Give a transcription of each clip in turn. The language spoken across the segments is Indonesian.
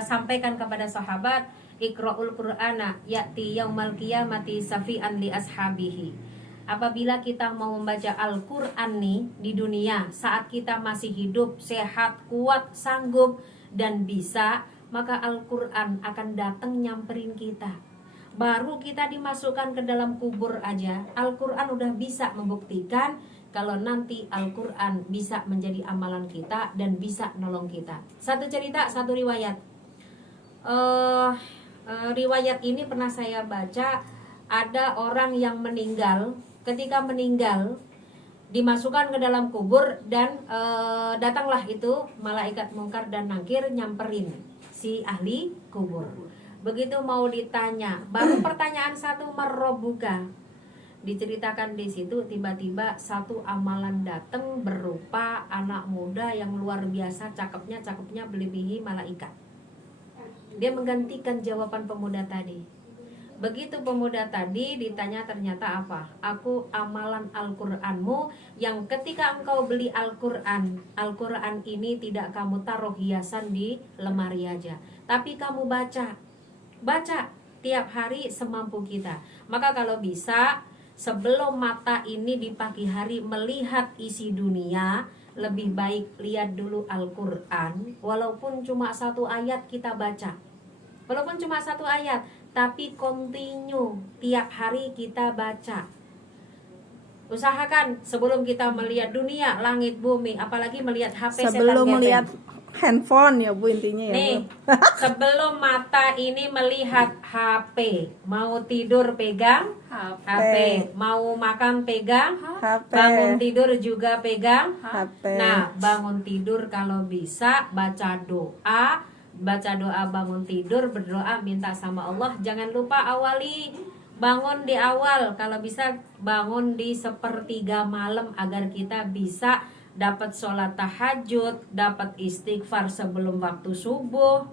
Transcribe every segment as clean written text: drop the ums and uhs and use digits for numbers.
sampaikan kepada sahabat, Iqra'ul Qur'ana ya'ti yaumal qiyamati safi'an li ashabihi. Apabila kita mau membaca Al-Qur'an nih di dunia, saat kita masih hidup, sehat, kuat, sanggup dan bisa, maka Al-Qur'an akan datang nyamperin kita. Baru kita dimasukkan ke dalam kubur aja, Al-Qur'an udah bisa membuktikan kalau nanti Al-Qur'an bisa menjadi amalan kita dan bisa nolong kita. Satu cerita, satu riwayat. Riwayat ini pernah saya baca, ada orang yang meninggal. Ketika meninggal dimasukkan ke dalam kubur dan datanglah itu malaikat mungkar dan nakir nyamperin si ahli kubur. Begitu mau ditanya, baru pertanyaan satu, marrobuka, diceritakan di situ, tiba-tiba satu amalan datang berupa anak muda yang luar biasa, cakepnya melebihi malaikat. Dia menggantikan jawaban pemuda tadi. Begitu pemuda tadi ditanya, ternyata apa? Aku amalan Al-Qur'anmu yang ketika engkau beli Al-Qur'an ini tidak kamu taruh hiasan di lemari aja, tapi kamu baca tiap hari semampu kita. Maka kalau bisa, sebelum mata ini di pagi hari melihat isi dunia, lebih baik lihat dulu Al-Qur'an. Walaupun cuma satu ayat kita baca, walaupun cuma satu ayat, tapi continue tiap hari kita baca. Usahakan sebelum kita melihat dunia, langit, bumi, apalagi melihat HP, sebelum setan melihat handphone ya Bu, intinya ya nih, Bu. sebelum mata ini melihat HP, mau tidur pegang HP, mau makan pegang HP. bangun tidur juga pegang HP. Nah, bangun tidur kalau bisa baca doa bangun tidur, berdoa, minta sama Allah. Jangan lupa awali bangun di awal, kalau bisa bangun di sepertiga malam agar kita bisa dapat sholat tahajud, dapat istighfar sebelum waktu subuh.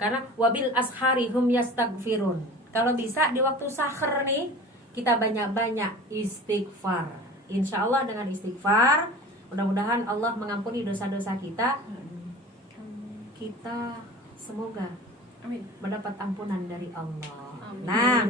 Karena wabil ashari hum yastaghfirun. Kalau bisa di waktu sahur nih, kita banyak-banyak istighfar. Insya Allah dengan istighfar, mudah-mudahan Allah mengampuni dosa-dosa kita. Kita semoga mendapat ampunan dari Allah. Nah,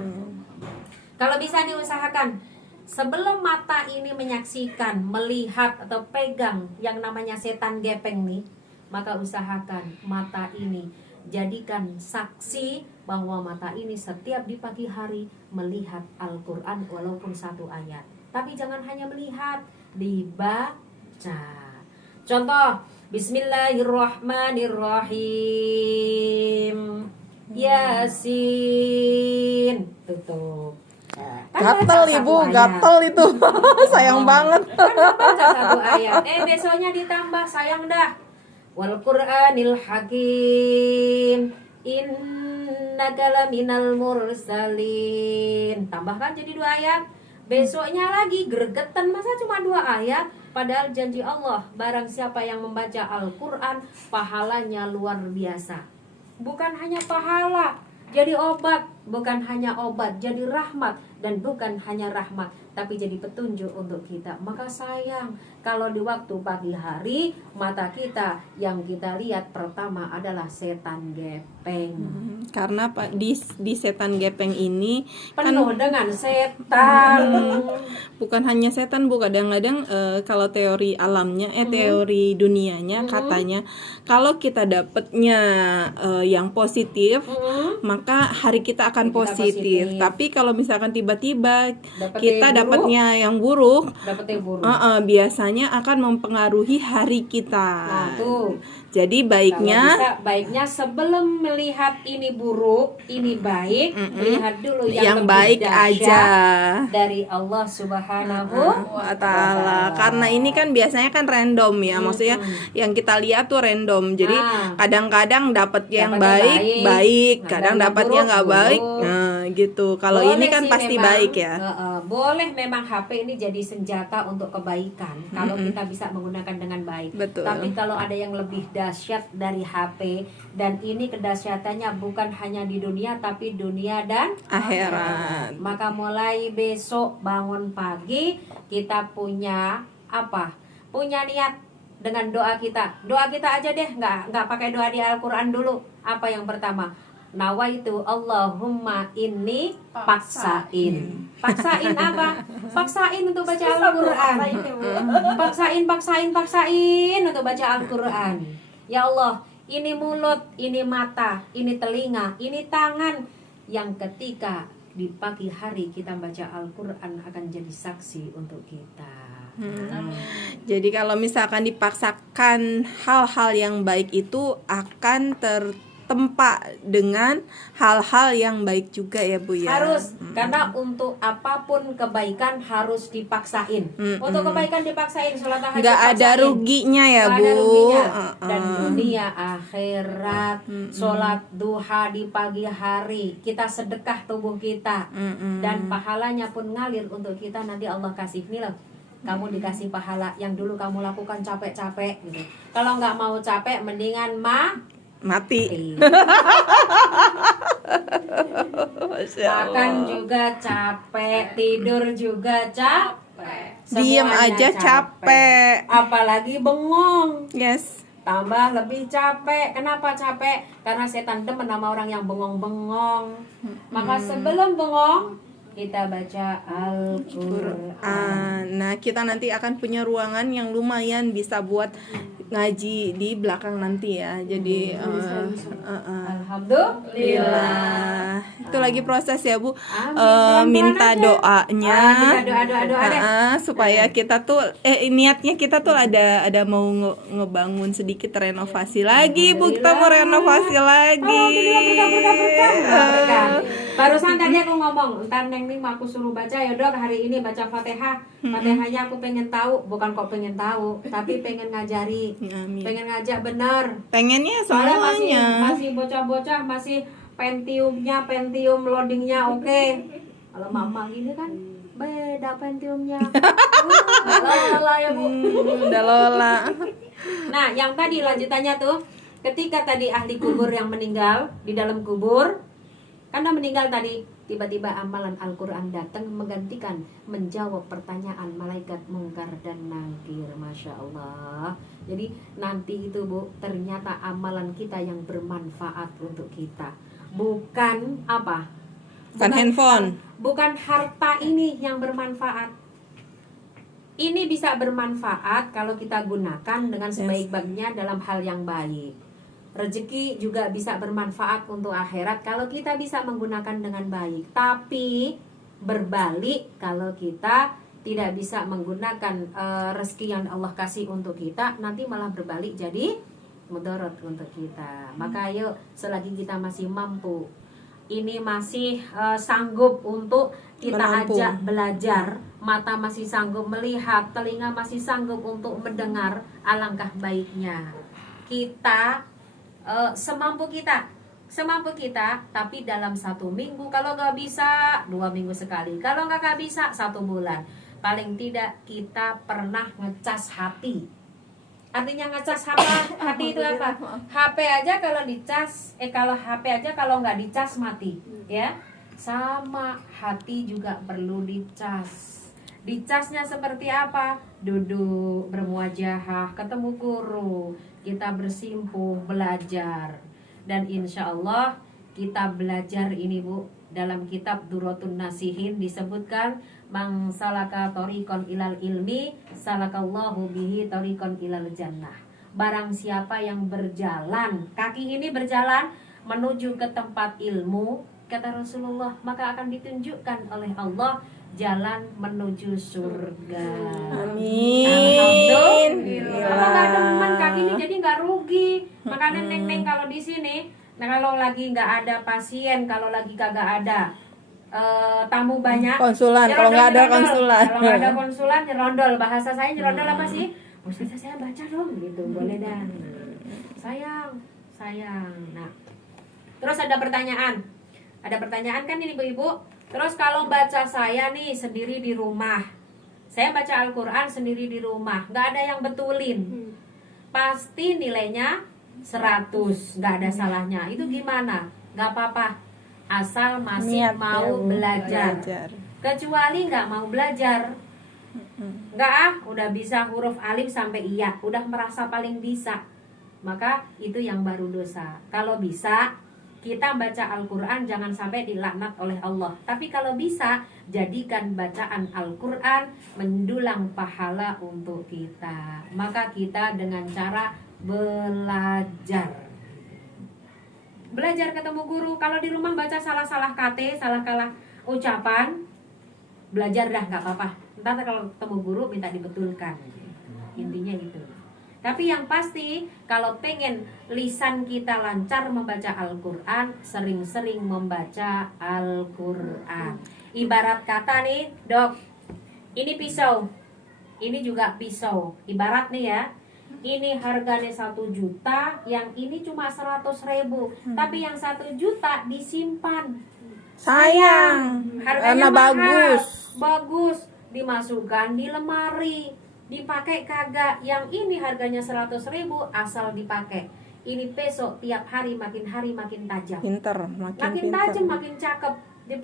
kalau bisa diusahakan sebelum mata ini menyaksikan, melihat atau pegang yang namanya setan gepeng nih, maka usahakan mata ini jadikan saksi bahwa mata ini setiap di pagi hari melihat Al-Qur'an walaupun satu ayat. Tapi jangan hanya melihat, dibaca. Contoh, Bismillahirrahmanirrahim, Yasin, tutup. Gatel Ibu, gatel itu. Sayang banget. Baca satu ayat, besoknya ditambah, sayang dah. Wal Qur'anil Hakim, innaka laminal mursalin. Tambahkan jadi 2 ayat. Besoknya lagi gregetan, masa cuma 2 ayat? Padahal janji Allah, barang siapa yang membaca Al-Qur'an, pahalanya luar biasa. Bukan hanya pahala, jadi obat. Bukan hanya obat, jadi rahmat. Dan bukan hanya rahmat, tapi jadi petunjuk untuk kita. Maka sayang kalau di waktu pagi hari mata kita yang kita lihat pertama adalah setan gepeng. Karena Pak di setan gepeng ini penuh dengan setan. Bukan hanya setan Bu, kadang-kadang kalau teori alamnya teori dunianya katanya kalau kita dapatnya yang positif, maka hari kita akan positif. Tapi kalau misalkan tiba-tiba kita dapatnya yang buruk, biasanya akan mempengaruhi hari kita. Nah, tuh. Jadi baiknya sebelum melihat ini buruk, ini baik, lihat dulu yang baik aja dari Allah Subhanahu wa Ta'ala. Karena ini kan biasanya kan random ya, maksudnya yang kita lihat tuh random. Jadi kadang-kadang dapat yang baik, kadang dapatnya nggak baik. Nah, gitu. Kalau ini kan pasti memang, baik ya. Boleh memang HP ini jadi senjata untuk kebaikan kalau kita bisa menggunakan dengan baik. Betul. Tapi kalau ada yang lebih dahsyat dari HP, dan ini kedahsyatannya bukan hanya di dunia tapi dunia dan akhirat. Maka mulai besok bangun pagi kita punya apa? Punya niat dengan doa kita. Doa kita aja deh, nggak pakai doa di Al-Qur'an dulu. Apa yang pertama? Nawaitu Allahumma inni paksain. Paksain apa? Paksain untuk baca Al-Quran. Paksain untuk baca Al-Quran. Ya Allah, ini mulut, ini mata, ini telinga, ini tangan, yang ketika di pagi hari kita baca Al-Quran akan jadi saksi untuk kita. Jadi kalau misalkan dipaksakan hal-hal yang baik itu akan tertempa dengan hal-hal yang baik juga ya Bu ya. Harus, karena untuk apapun kebaikan harus dipaksain. Untuk kebaikan dipaksain, sholat tahajud Nggak ada paksain. ruginya ya Nggak Bu. ada ruginya. Dan dunia akhirat, sholat duha di pagi hari, kita sedekah tubuh kita, dan pahalanya pun ngalir untuk kita. Nanti Allah kasih nih loh, kamu dikasih pahala yang dulu kamu lakukan capek-capek gitu. Kalau nggak mau capek, mendingan Mati. Masya Makan Allah. juga capek, tidur juga capek, Diem semuanya aja capek. Apalagi bengong, Yes. tambah lebih capek. Kenapa capek? Karena setan demen sama orang yang bengong-bengong. Maka sebelum bengong, kita baca Al-Quran. Nah, kita nanti akan punya ruangan yang lumayan bisa buat ngaji di belakang nanti ya. Jadi Alhamdulillah. itu lagi proses ya Bu. Pelan-pelan Minta aja. doanya. Minta doa deh. Supaya kita tuh niatnya kita tuh ada mau ngebangun sedikit renovasi lagi Bu. Kita mau renovasi lagi. Berkah. Barusan tadi aku ngomong, ntar Neng Ning aku suruh baca ya Dok, hari ini baca Fatihah. Fatihahnya aku pengen tahu, bukan kok pengen tahu, tapi pengen ngajari. Amin. Pengen ngajak bener. Pengennya Soalnya semuanya. masih bocah-bocah, masih Pentium loadingnya oke. Kalau mama gini kan beda Pentiumnya. Lola ya Bu. Udah Lola. Nah, yang tadi lanjutannya tuh, ketika tadi ahli kubur yang meninggal di dalam kubur, karena meninggal tadi, tiba-tiba amalan Al-Quran datang menggantikan, menjawab pertanyaan malaikat mungkar dan nakir. Masya Allah. Jadi nanti itu Bu, ternyata amalan kita yang bermanfaat untuk kita. Bukan apa? Bukan handphone. Bukan harta ini yang bermanfaat. Ini bisa bermanfaat kalau kita gunakan dengan sebaik-baiknya dalam hal yang baik. Rezeki juga bisa bermanfaat untuk akhirat kalau kita bisa menggunakan dengan baik. Tapi berbalik kalau kita tidak bisa menggunakan rezeki yang Allah kasih untuk kita, nanti malah berbalik jadi mudarat untuk kita. Maka ayo, selagi kita masih mampu, ini masih sanggup untuk kita Menampung. ajak belajar, mata masih sanggup melihat, telinga masih sanggup untuk mendengar, alangkah baiknya kita semampu kita, tapi dalam 1 minggu, kalau nggak bisa 2 minggu sekali, kalau nggak bisa 1 bulan, paling tidak kita pernah ngecas hati. Artinya ngecas hati itu apa? HP aja kalau dicas, kalau HP aja kalau nggak dicas mati, ya. Sama hati juga perlu dicas. Dicasnya seperti apa? Duduk bermuajahah, ketemu guru, kita bersimpuh belajar, dan insya Allah kita belajar ini Bu. Dalam kitab Duratun Nasihin disebutkan, mang salaka tariqan ilal ilmi salakallahu bihi tariqan ilal jannah. Barang siapa yang berjalan, kaki ini berjalan menuju ke tempat ilmu, kata Rasulullah, maka akan ditunjukkan oleh Allah jalan menuju surga. Amin. Alhamdulillah. Kalau nggak demen kaki ini jadi nggak rugi. Makanya Neng kalau di sini, nah kalau lagi nggak ada pasien, kalau lagi kagak ada tamu banyak, Konsulan, kalau nggak ada konsulan. Kalau nggak ada konsulan, nyerondol. Bahasa saya nyerondol apa sih? Ustazah saya baca dong, gitu. Boleh dah. Sayang. Nah, terus ada pertanyaan kan ini ibu-ibu. Terus kalau baca saya nih sendiri di rumah, saya baca Al-Quran sendiri di rumah, nggak ada yang betulin, pasti nilainya 100, nggak ada salahnya. Itu gimana? Nggak apa-apa, asal masih Niat mau ya, Bu. belajar. Kecuali nggak mau belajar, nggak udah bisa huruf alif sampai iya, udah merasa paling bisa, maka itu yang baru dosa. Kalau bisa kita baca Al-Quran jangan sampai dilaknat oleh Allah. Tapi kalau bisa, jadikan bacaan Al-Quran mendulang pahala untuk kita. Maka kita dengan cara belajar ketemu guru. Kalau di rumah baca salah-salah kata, salah-salah ucapan, belajar dah, gak apa-apa. Ntar kalau ketemu guru minta dibetulkan. Intinya itu. Tapi yang pasti, kalau pengen lisan kita lancar membaca Al-Quran, sering-sering membaca Al-Quran. Ibarat kata nih, Dok, ini pisau, ini juga pisau. Ibarat nih ya, ini harganya 1 juta, yang ini cuma 100.000. Tapi yang 1 juta disimpan. Sayang, Harganya karena mahal, bagus, dimasukkan di lemari, dipakai kagak. Yang ini harganya 100.000 asal dipakai. Ini besok tiap hari makin tajam. pinter, Makin tajam, makin cakep.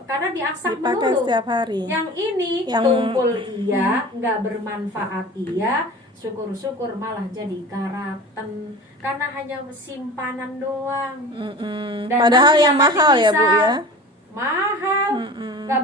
Karena diasah dipakai melulu. setiap hari. Yang ini tumpul iya, nggak bermanfaat iya. Syukur-syukur malah jadi karatan. Karena hanya simpanan doang. Dan Padahal nanti yang mahal ya Bu bisa ya. mahal, nggak